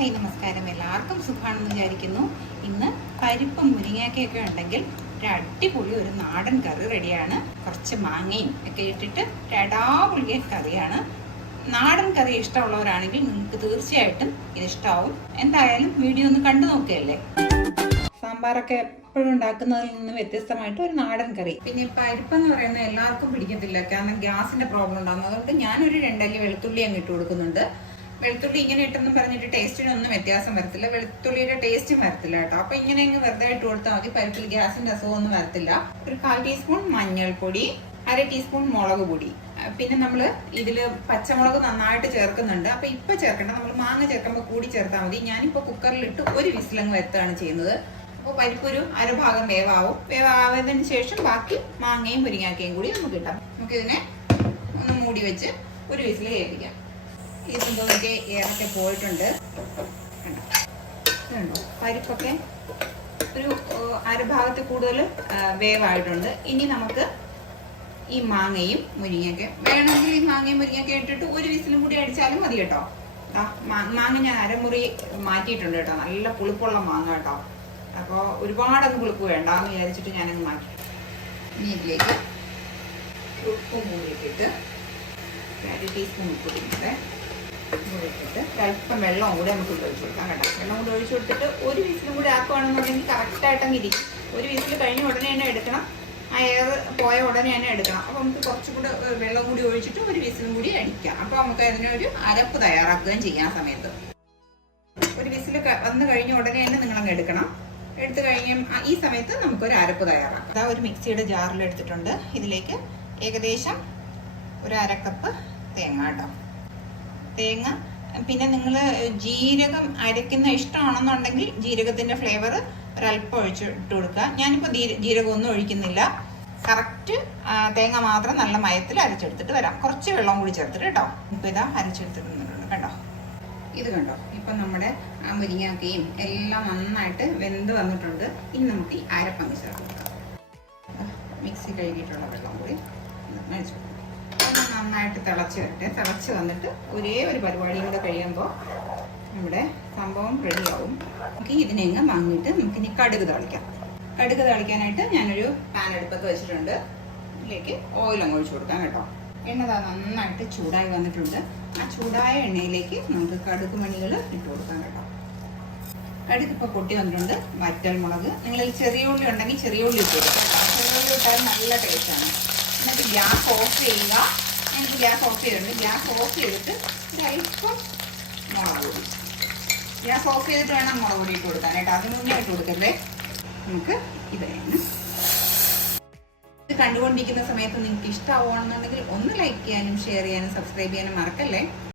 Hi നമസ്കാരം. എല്ലാവർക്കും സുഖമാണെന്ന് വിചാരിക്കുന്നു. ഇന്ന് പരിപ്പും മുരിങ്ങയൊക്കെ ഉണ്ടെങ്കിൽ ഒരു അടിപൊളി ഒരു നാടൻ കറി റെഡിയാണ്. കുറച്ച് മാങ്ങയും ഒക്കെ ഇട്ടിട്ട് ഒരു അടാപൊളിയ കറിയാണ്. നാടൻ കറി ഇഷ്ടമുള്ളവരാണെങ്കിൽ നിങ്ങൾക്ക് തീർച്ചയായിട്ടും ഇത് ഇഷ്ടമാവും. എന്തായാലും വീഡിയോ ഒന്ന് കണ്ടു നോക്കുകയല്ലേ. സാമ്പാറൊക്കെ എപ്പോഴും ഉണ്ടാക്കുന്നതിൽ നിന്ന് വ്യത്യസ്തമായിട്ട് ഒരു നാടൻ കറി. പിന്നെ പരിപ്പെന്ന് പറയുന്നത് എല്ലാവർക്കും പിടിക്കത്തില്ല, കാരണം ഗ്യാസിന്റെ പ്രോബ്ലം ഉണ്ടാകും. അതുകൊണ്ട് ഞാനൊരു 2 അല്ലി വെളുത്തുള്ളി അങ്ങ് ഇട്ട് കൊടുക്കുന്നുണ്ട്. വെളുത്തുള്ളി ഇങ്ങനെ ഇട്ടെന്ന് പറഞ്ഞിട്ട് ടേസ്റ്റിനൊന്നും വ്യത്യാസം വരത്തില്ല, വെളുത്തുള്ളിയുടെ ടേസ്റ്റും വരത്തില്ല കേട്ടോ. അപ്പൊ ഇങ്ങനെ അങ്ങ് വെറുതെ ഇട്ട് കൊടുത്താൽ മതി. പരിപ്പിൽ ഗ്യാസിന്റെ അസുഖമൊന്നും വരത്തില്ല. ഒരു 1/4 ടീസ്പൂൺ മഞ്ഞൾപ്പൊടി, 1/2 ടീസ്പൂൺ മുളക് പൊടി. പിന്നെ നമ്മൾ ഇതില് പച്ചമുളക് നന്നായിട്ട് ചേർക്കുന്നുണ്ട്. അപ്പൊ ഇപ്പൊ ചേർക്കണ്ട, നമ്മൾ മാങ്ങ ചേർക്കുമ്പോൾ കൂടി ചേർത്താൽ മതി. ഞാനിപ്പോ കുക്കറിലിട്ട് ഒരു വിസിലങ്ങ് വരുത്താണ് ചെയ്യുന്നത്. അപ്പോൾ പരിപ്പൊരു അരഭാഗം വേവായതിനു ശേഷം ബാക്കി മാങ്ങയും മുരിങ്ങാക്കയും കൂടി നമുക്ക് ഇടാം. നമുക്കിതിനെ ഒന്ന് മൂടി വെച്ച് ഒരു വിസിൽ കേൾപ്പിക്കാം. ഇതൊക്കെ ഏറൊക്കെ പോയിട്ടുണ്ട്. കണ്ടോ, പരിപ്പൊക്കെ ഒരു അരഭാഗത്തിൽ കൂടുതൽ വേവായിട്ടുണ്ട്. ഇനി നമുക്ക് ഈ മാങ്ങയും മുരിങ്ങയൊക്കെ വേണമെങ്കിൽ ഈ മാങ്ങയും മുരിങ്ങയൊക്കെ ഇട്ടിട്ട് ഒരു വിസിലും കൂടി അടിച്ചാലും മതി കേട്ടോ. മാങ്ങ ഞാൻ അരമുറി മാറ്റിയിട്ടുണ്ട് കേട്ടോ. നല്ല പുളിപ്പുള്ള മാങ്ങ കേട്ടോ. അപ്പോൾ ഒരുപാടൊന്നും പുളിപ്പ് വേണ്ടാന്ന് വിചാരിച്ചിട്ട് ഞാനങ്ങ് മാറ്റി. ഇനി ഇതിലേക്ക് ഉപ്പും കൂടി ഇട്ടിട്ട് 1/2 ടീസ്പൂൺ ഉപ്പ് ഇട്ടിട്ട് അല്പം വെള്ളം കൂടി നമുക്ക് ഒഴിച്ചു കൊടുക്കാം കേട്ടോ. വെള്ളം കൂടി ഒഴിച്ചു കൊടുത്തിട്ട് ഒരു വിസിലും കൂടി ആക്കുകയാണെന്നുണ്ടെങ്കിൽ കറക്റ്റായിട്ടങ്ങ് ഇരിക്കും. ഒരു വിസിൽ കഴിഞ്ഞ ഉടനെ തന്നെ എടുക്കണം, ആ എയർ പോയ ഉടനെ തന്നെ എടുക്കണം. അപ്പോൾ നമുക്ക് കുറച്ചുകൂടെ വെള്ളം കൂടി ഒഴിച്ചിട്ട് ഒരു വിസിലും കൂടി അടിക്കാം. അപ്പോൾ നമുക്ക് അതിനൊരു അരപ്പ് തയ്യാറാക്കുകയും ചെയ്യാൻ സമയത്ത്. ഒരു വിസിൽ വന്ന് കഴിഞ്ഞ ഉടനെ തന്നെ നിങ്ങളങ്ങ് എടുക്കണം. എടുത്തു കഴിഞ്ഞ ഈ സമയത്ത് നമുക്കൊരു അരപ്പ് തയ്യാറാക്കാം. അതാ ഒരു മിക്സിയുടെ ജാറിൽ എടുത്തിട്ടുണ്ട്. ഇതിലേക്ക് ഏകദേശം ഒരു 1/2 കപ്പ് തേങ്ങ കേട്ടോ. തേങ്ങ പിന്നെ നിങ്ങൾ ജീരകം അരയ്ക്കുന്ന ഇഷ്ടമാണെന്നുണ്ടെങ്കിൽ ജീരകത്തിന്റെ ഫ്ലേവർ ഒരല്പം ഇട്ട് കൊടുക്കുക. ഞാനിപ്പോൾ ജീരകം ഒന്നും ഒഴിക്കുന്നില്ല. കറക്റ്റ് തേങ്ങ മാത്രം നല്ല മയത്തിൽ അരച്ചെടുത്തിട്ട് വരാം. കുറച്ച് വെള്ളം കൂടി ചേർത്തിട്ട് കേട്ടോ. ഇപ്പം ഇതാ അരച്ചെടുത്തിട്ടുണ്ട് കണ്ടോ. ഇത് കണ്ടോ, ഇപ്പം നമ്മുടെ മുരിങ്ങാക്കയും എല്ലാം നന്നായിട്ട് വെന്ത് വന്നിട്ടുണ്ട്. ഇനി നമുക്ക് ഈ അരപ്പങ്ങ് ചേർത്ത് കൊടുക്കാം. മിക്സി കഴുകിയിട്ടുള്ള വെള്ളം കൂടി നനച്ചു കൊടുക്കാം. നന്നായിട്ട് തിളച്ച് വന്നിട്ട് ഒരേ ഒരു പരിപാടിയും കൂടെ കഴിയുമ്പോൾ നമ്മുടെ സംഭവം റെഡിയാവും. നമുക്ക് ഇതിനെങ്ങ് വാങ്ങിയിട്ട് നമുക്കിനി കടുക് താളിക്കാം. കടുക് താളിക്കാനായിട്ട് ഞാനൊരു പാൻ അടുപ്പത്ത് വെച്ചിട്ടുണ്ട്. ഇതിലേക്ക് ഓയിൽ അങ്ങ് ഒഴിച്ചു കൊടുക്കാം കേട്ടോ. എണ്ണ നന്നായിട്ട് ചൂടായി വന്നിട്ടുണ്ട്. ആ ചൂടായ എണ്ണയിലേക്ക് നമുക്ക് കടുക് മണികൾ ഇട്ട് കൊടുക്കാം കേട്ടോ. കടുക് ഇപ്പോൾ പൊട്ടി വന്നിട്ടുണ്ട്. വറ്റൽമുളക്, നിങ്ങളിൽ ചെറിയ ഉള്ളി ഉണ്ടെങ്കിൽ ചെറിയ ഉള്ളി ഇട്ട് കൊടുക്കാം. ചെറിയ ഉള്ളി ഇട്ടാൽ നല്ല ടേസ്റ്റാണ്. എന്നിട്ട് ഗ്യാസ് ഓഫ് ചെയ്യുക. എനിക്ക് ഗ്യാസ് ഓഫ് ചെയ്തിട്ടുണ്ട്. ഗ്യാസ് ഓഫ് ചെയ്തിട്ട് അല്പം മുളക് പൊടി, ഗ്യാസ് ഓഫ് ചെയ്തിട്ട് വേണം മുളക് പൊടി ഇട്ട് കൊടുക്കാനായിട്ട്. അതിന് മുന്നേ ഇട്ട് കൊടുക്കരുതേ. നമുക്ക് ഇതാണ് ഇത് കണ്ടുകൊണ്ടിരിക്കുന്ന സമയത്ത് നിങ്ങൾക്ക് ഇഷ്ടമാവുകയാണെന്നുണ്ടെങ്കിൽ ഒന്ന് ലൈക്ക് ചെയ്യാനും ഷെയർ ചെയ്യാനും സബ്സ്ക്രൈബ് ചെയ്യാനും മറക്കല്ലേ.